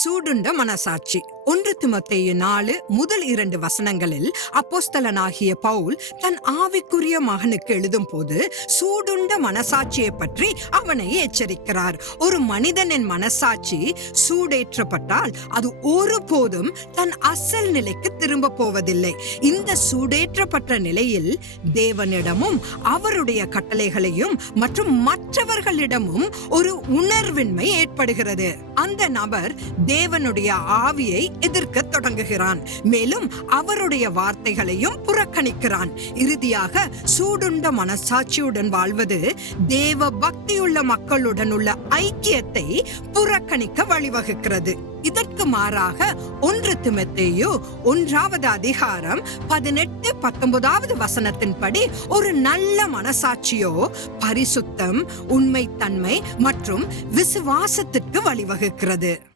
சூடுண்ட மனசாட்சி. 1 தீமோத்தேயு 4:1-2 அப்போஸ்தலனாகிய பவுல் தன் ஆவிக்குரிய மகனுக்கு எழுதும் போது சூடுண்ட மனசாட்சியை பற்றி அவனை எச்சரிக்கிறார். ஒரு மனிதனின் மனசாட்சி சூடேற்றப்பட்டால் அது ஒருபோதும் தன் அசல் நிலைக்கு திரும்ப போவதில்லை. இந்த சூடேற்றப்பட்ட நிலையில் தேவனிடமும் அவருடைய கட்டளைகளையும் மற்றும் மற்றவர்களிடமும் ஒரு உணர்வின்மை ஏற்படுகிறது. அந்த நபர் தேவனுடைய ஆவியை எதிர்க்க தொடங்குகிறான், மேலும் அவருடைய வார்த்தைகளையும் புறக்கணிக்கிறான். இறுதியாக சூடுண்ட மனசாட்சியுடன் வாழ்வது தேவ பக்தியுள்ள மக்களுடன் உள்ள ஐக்கியத்தை புறக்கணிக்க வழிவகுக்கிறது. இதற்கு மாறாக 1 தீமோத்தேயு 1:18-19 படி ஒரு நல்ல மனசாட்சியோ பரிசுத்தம், உண்மைத்தன்மை மற்றும் விசுவாசத்திற்கு வழிவகுக்கிறது.